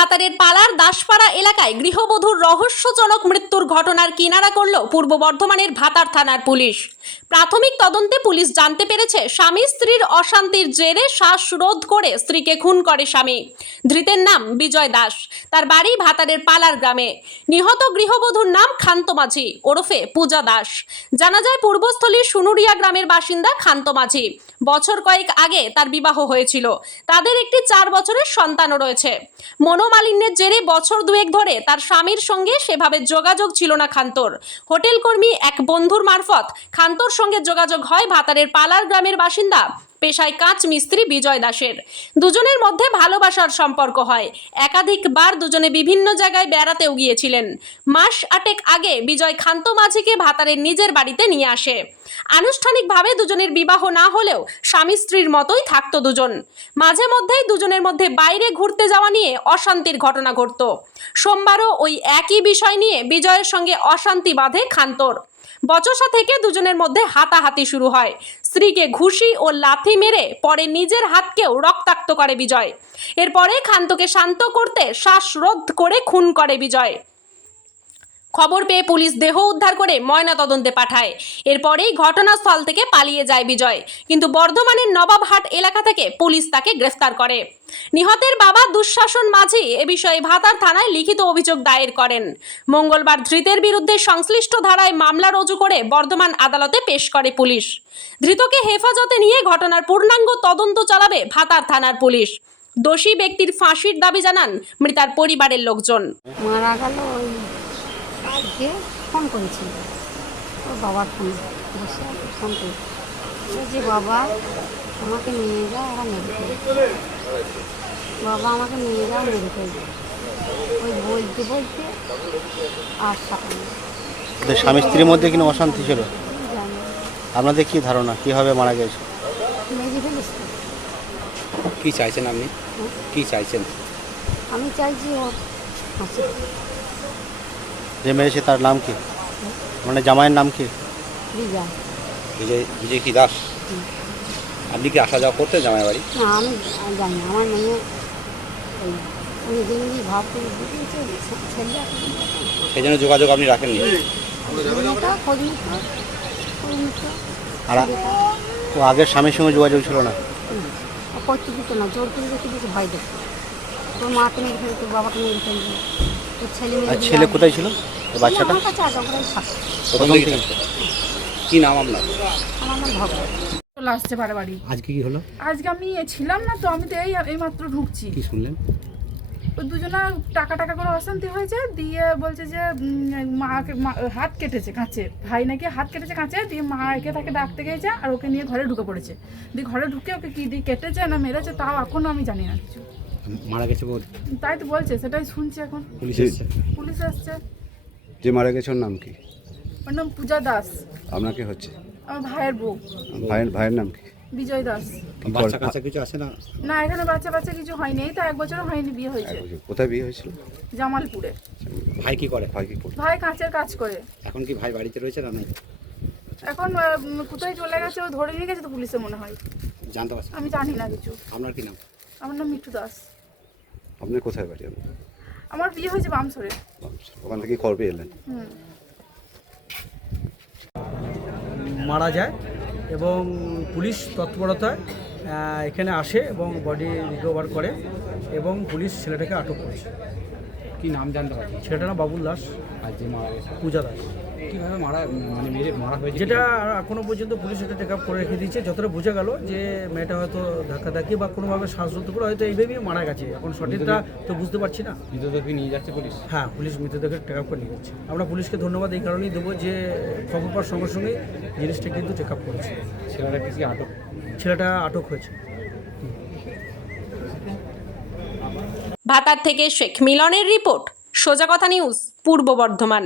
ভাতারের পালার দাসপাড়া এলাকায় গৃহবধূর রহস্যজনক মৃত্যুর ঘটনার কিনারা করল পূর্ব বর্ধমানের ভাতার থানার পুলিশ। প্রাথমিক তদন্তে পুলিশ জানতে পেরেছে স্বামী স্ত্রীর অশান্তির জেরে শ্বাসরোধ করে স্ত্রীকে খুন করে স্বামী। ধৃতের নাম বিজয় দাস, তার বাড়ি ভাতারের পালার গ্রামে। নিহত গৃহবধূর নাম খান্ত মাঝি ওরফে পূজা দাস। জানা যায় পূর্বস্থলীর সুনুরিয়া গ্রামের বাসিন্দা খান্ত মাঝি। বছর কয়েক আগে তার বিবাহ হয়েছিল। তাদের একটি 4 বছরের সন্তানও রয়েছে। মনোমালিন্যের জেরে বছর দুয়েক ধরে তার স্বামীর সঙ্গে সেভাবে যোগাযোগ ছিল না খান্তর। হোটেল কর্মী এক বন্ধুর মারফত খান্তর সঙ্গে যোগাযোগ হয় ভাতারের পালার গ্রামের বাসিন্দা পেশায় কাঁচ মিস্ত্রি বিজয় দাসের। দুজনের মধ্যে ভালোবাসার সম্পর্ক হয়। একাধিকবার দুজনে বিভিন্ন জায়গায় বেড়াতেও গিয়েছিলেন। মাস 8 আগে বিজয় খান্ত মাঝিকে ভাতারের নিজের বাড়িতে নিয়ে আসে। আনুষ্ঠানিকভাবে দুজনের বিবাহ না হলেও স্বামী স্ত্রীর মতোই থাকতো দুজন। মাঝে মধ্যেই দুজনের মধ্যে বাইরে ঘুরতে যাওয়া নিয়ে অশান্তির ঘটনা ঘটতো। সোমবারও ওই একই বিষয় নিয়ে বিজয়ের সঙ্গে অশান্তি বাঁধে খান্তর। বচসা থেকে দুজনের মধ্যে হাতাহাতি শুরু হয়। স্ত্রীকে ঘুষি ও লাথি মেরে পরে নিজের হাতকেও রক্তাক্ত করে বিজয়। এরপরে খান্তকে শান্ত করতে শ্বাসরোধ করে খুন করে বিজয়। খবর পেয়ে পুলিশ দেহ উদ্ধার করে ময়নাতদন্তে পাঠায়। এরপরেই ঘটনাস্থল থেকে পালিয়ে যায় বিজয়, কিন্তু বর্ধমানের নবাবহাট এলাকা থেকে পুলিশ তাকে গ্রেফতার করে। নিহতের বাবা দুঃশাসন মাঝি এ বিষয়ে ভাতার থানায় লিখিত অভিযোগ দায়ের করেন। মঙ্গলবার ধৃতের বিরুদ্ধে সংশ্লিষ্ট ধারায় মামলা রুজু করে বর্ধমান আদালতে পেশ করে পুলিশ। ধৃতকে হেফাজতে নিয়ে ঘটনার পূর্ণাঙ্গ তদন্ত চালাবে ভাতার থানার পুলিশ। দোষী ব্যক্তির ফাঁসির দাবি জানান মৃতার পরিবারের লোকজন। মারা গেল ওই আজকে ফোন করেছিল, ওর বাবার ফোন বসে ফোন করে যে বাবা আমাকে নিয়ে যাও, ওরা মেরে ফেলবে, বাবা আমাকে নিয়ে যাও, মেরে ফেলবে। ওই বলতে বলতে আর ওদের স্বামী স্ত্রীর মধ্যে কিনা অশান্তি ছিল। জানি আপনাদের কি ধারণা কিভাবে মারা গেছে? মেরে ফেলিস। কি চাইছেন আপনি? কি চাইছেন? আমি চাইছি ওর ফাঁসি। যে মেরেছে তার নাম কি, মানে জামাইয়ের নাম কি? বিজয়। বিজয় কি দাস? আপনি কি আসা যাওয়া করতেন জামাই বাড়ি? না, আমি জানি না। আমার মেয়ে ওই উনি যেমনি ভাব করে বুঝিয়েছে ছেলে, সেই জন্য যোগাযোগ আপনি রাখেননি? মেয়েটা খোঁজ নিত, খোঁজ নিত। আর ও আগের স্বামীর সঙ্গে যোগাযোগ ছিল না? করতে দিত না, জোর করে রেখে দিতে ভয় দেখতো। তোর মাকে মেরে ফেলতো, বাবাকে মেরে ফেলতো, তোর ছেলে আর মেয়ে। ছেলে কোথায় ছিল বাচ্চাটা? আমার কাছে আগে ওরাই থাকতো। প্রথম থেকে কি নাম আপনার? আমার নাম ভগবান। চলে আসছে বাড়ি। আজকে কি হলো? আজকে আমি ছিলাম না তো, আমি তো এই মাত্র ঢুকছি। কি শুনলেন? ওই দুজনা টাকা করে অশান্তি হয়েছে, দিয়ে বলছে যে মাকে হাত কেটেছে কাঁচে, ভাই নাকি হাত কেটেছে কাঁচে, দিয়ে মাকে তাকে ডাকতে গেছে আর ওকে নিয়ে ঘরে ঢুকে পড়েছে। দিয়ে ঘরে ঢুকে ওকে কি দিয়ে কেটেছে না মেরেছে তাও এখনো আমি জানি না কিছু। মারা গেছে বল? তাই তো বলছে, সেটাই শুনছি এখন। পুলিশ এসেছে? পুলিশ আসছে। যে মারা গেছে ওর নাম কি? ওর নাম পূজা দাস। আপনাকে হচ্ছে? আমার ভাইয়ের বউ। ভাইয়ের নাম কি? বিজয় দাস। বাচ্চা কাচ্চা কিছু আছে না? না, এখানে বাচ্চা কিছু হয়নি, এই তো 1 বছরও হয়নি বিয়ে হয়েছে। কোথায় বিয়ে হয়েছিল? জামালপুরে। ভাই কি করে? ভাই কাঁচের কাজ করে। এখন কি ভাই বাড়িতে রয়েছে না? এখন কোথায় চলে গেছে, ও ধরে নিয়ে গেছে তো পুলিশে মনে হয়। জানতে পারছেন? আমি জানি না কিছু। আপনার কি নাম? আমার নাম মিঠু দাস। আপনার কোথায় বাড়ি? আমার বিয়ে হয়েছে বামসরে। ওখান থেকে খবর পেয়ে এলেন? মারা যায় এবং পুলিশ তৎপরতায় এখানে আসে এবং বডি রিকভার করে এবং পুলিশ ছেলেটাকে আটক করেছে। কি নাম জানতে পারছেন? ছেলেটার নাম বাবুল দাস আর যে মারা গেছে পূজা দাস। কীভাবে মারা হয়েছে? যেটা এখনও পর্যন্ত পুলিশ এটা টেক আপ করে রেখে দিয়েছে। যতটা বোঝা গেল যে মেয়েটা হয়তো ধাক্কাধাক্কি বা কোনোভাবে শ্বাসরোধ করে হয়তো এইভাবেই মারা গেছে। এখন সঠিকটা তো বুঝতে পারছি না। মৃতদেহকে নিয়ে যাচ্ছে পুলিশ? হ্যাঁ, পুলিশ মৃতদেহকে টেক আপ করে নিয়ে যাচ্ছে। আমরা পুলিশকে ধন্যবাদ এই কারণেই দেবো যে খবর পাওয়ার সঙ্গে সঙ্গেই জিনিসটা কিন্তু টেক আপ করেছে। ছেলেটা আটক হয়েছে। ভাতার থেকে শেখ মিলনের রিপোর্ট, সোজা কথা নিউজ, পূর্ব বর্ধমান।